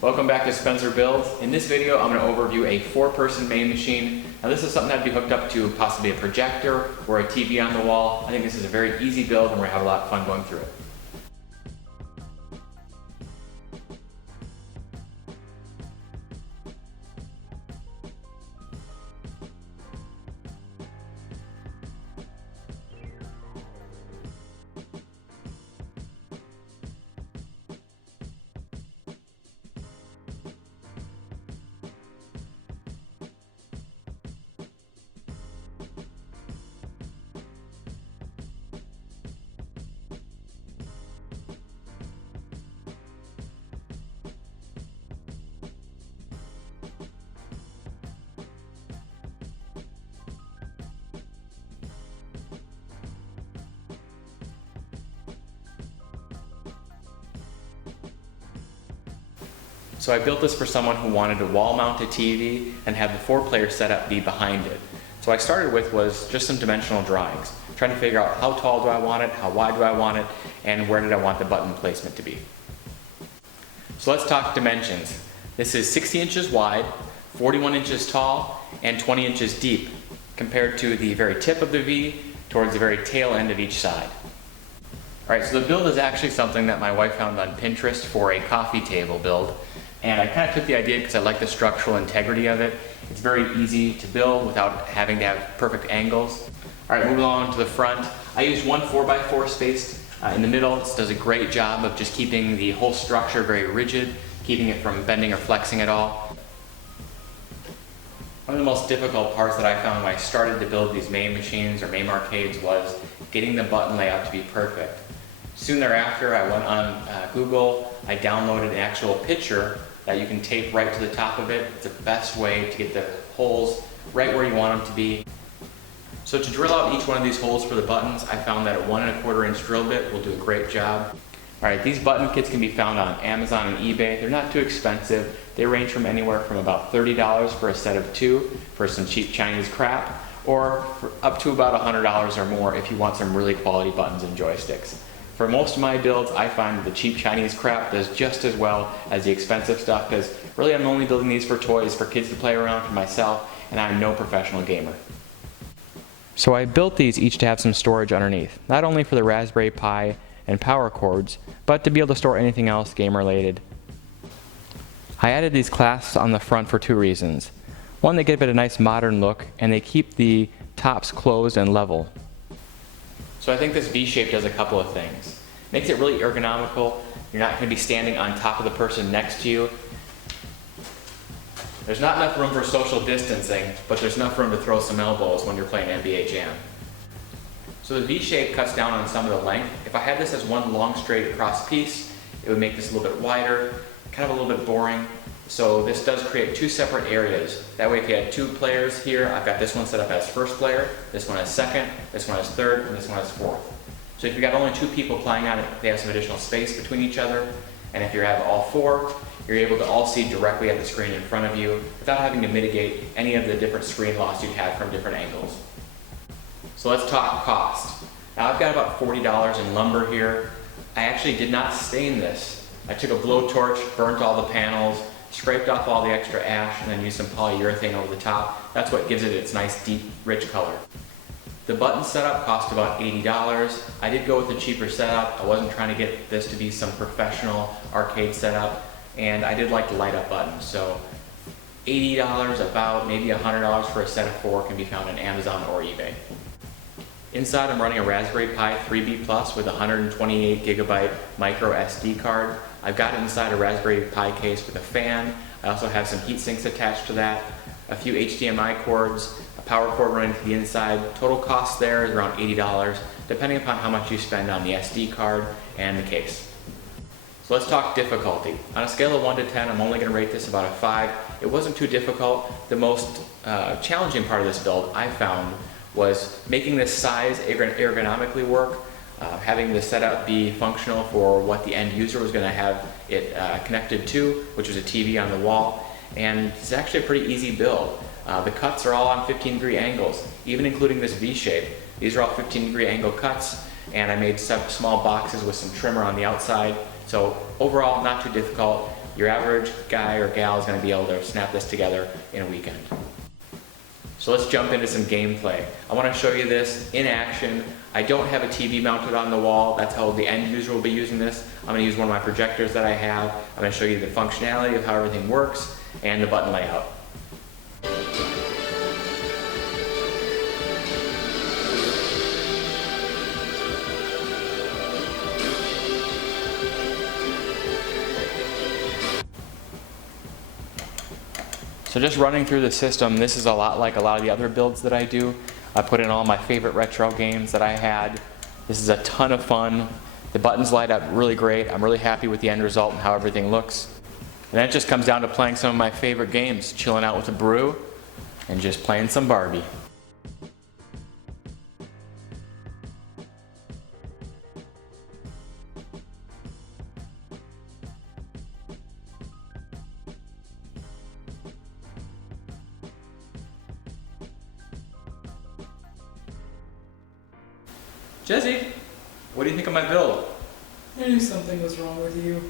Welcome back to Spencer Builds. In this video, I'm going to overview a 4-person MAME machine. Now this is something that'd be hooked up to possibly a projector or a TV on the wall. I think this is a very easy build and we're going to have a lot of fun going through it. So I built this for someone who wanted to wall mount a TV and have the 4-player setup be behind it. So what I started with was just some dimensional drawings, trying to figure out how tall do I want it, how wide do I want it, and where did I want the button placement to be. So let's talk dimensions. This is 60 inches wide, 41 inches tall, and 20 inches deep, compared to the very tip of the V towards the very tail end of each side. Alright, so the build is actually something that my wife found on Pinterest for a coffee table build. And I kind of took the idea because I like the structural integrity of it. It's very easy to build without having to have perfect angles. Alright, moving along to the front. I used one 4x4 spaced in the middle. This does a great job of just keeping the whole structure very rigid, keeping it from bending or flexing at all. One of the most difficult parts that I found when I started to build these MAME machines or MAME arcades was getting the button layout to be perfect. Soon thereafter, I went on Google, I downloaded an actual picture that you can tape right to the top of it. It's the best way to get the holes right where you want them to be. So to drill out each one of these holes for the buttons, I found that a 1 1/4 inch drill bit will do a great job. Alright, these button kits can be found on Amazon and eBay. They're not too expensive. They range from anywhere from about $30 for a set of 2 for some cheap Chinese crap, or for up to about $100 or more if you want some really quality buttons and joysticks. For most of my builds, I find that the cheap Chinese crap does just as well as the expensive stuff, because really I'm only building these for toys, for kids to play around, for myself, and I'm no professional gamer. So I built these each to have some storage underneath, not only for the Raspberry Pi and power cords, but to be able to store anything else game related. I added these clasps on the front for 2 reasons. One, they give it a nice modern look, and they keep the tops closed and level. So I think this V-shape does a couple of things. Makes it really ergonomical. You're not going to be standing on top of the person next to you. There's not enough room for social distancing, but there's enough room to throw some elbows when you're playing NBA Jam. So the V-shape cuts down on some of the length. If I had this as one long straight across piece, it would make this a little bit wider, kind of a little bit boring. So this does create 2 separate areas. That way if you had 2 players here, I've got this one set up as first player, this one as second, this one as third, and this one as fourth. So if you've got only 2 people playing on it, they have some additional space between each other. And if you have all 4, you're able to all see directly at the screen in front of you without having to mitigate any of the different screen loss you'd have from different angles. So let's talk cost. Now I've got about $40 in lumber here. I actually did not stain this. I took a blowtorch, burnt all the panels, scraped off all the extra ash, and then used some polyurethane over the top. That's what gives it its nice, deep, rich color. The button setup cost about $80. I did go with a cheaper setup. I wasn't trying to get this to be some professional arcade setup, and I did like the light up buttons. So $80, about maybe $100 for a set of 4 can be found on Amazon or eBay. Inside I'm running a Raspberry Pi 3B Plus with a 128 gigabyte micro SD card. I've got it inside a Raspberry Pi case with a fan. I also have some heat sinks attached to that, a few HDMI cords, a power cord running to the inside. Total cost there is around $80, depending upon how much you spend on the SD card and the case. So let's talk difficulty. On a scale of 1 to 10, I'm only going to rate this about a 5. It wasn't too difficult. The most challenging part of this build I found was making this size ergonomically work, having the setup be functional for what the end user was going to have it connected to, which was a TV on the wall, and it's actually a pretty easy build. The cuts are all on 15-degree angles, even including this V-shape. These are all 15-degree angle cuts, and I made some small boxes with some trimmer on the outside. So overall, not too difficult. your average guy or gal is going to be able to snap this together in a weekend. So let's jump into some gameplay. I want to show you this in action. I don't have a TV mounted on the wall. That's how the end user will be using this. I'm going to use one of my projectors that I have. I'm going to show you the functionality of how everything works and the button layout. So just running through the system, this is a lot like a lot of the other builds that I do. I put in all my favorite retro games that I had. This is a ton of fun. The buttons light up really great. I'm really happy with the end result and how everything looks. And then it just comes down to playing some of my favorite games, chilling out with a brew and just playing some Barbie. Jesse, what do you think of my build? I knew something was wrong with you.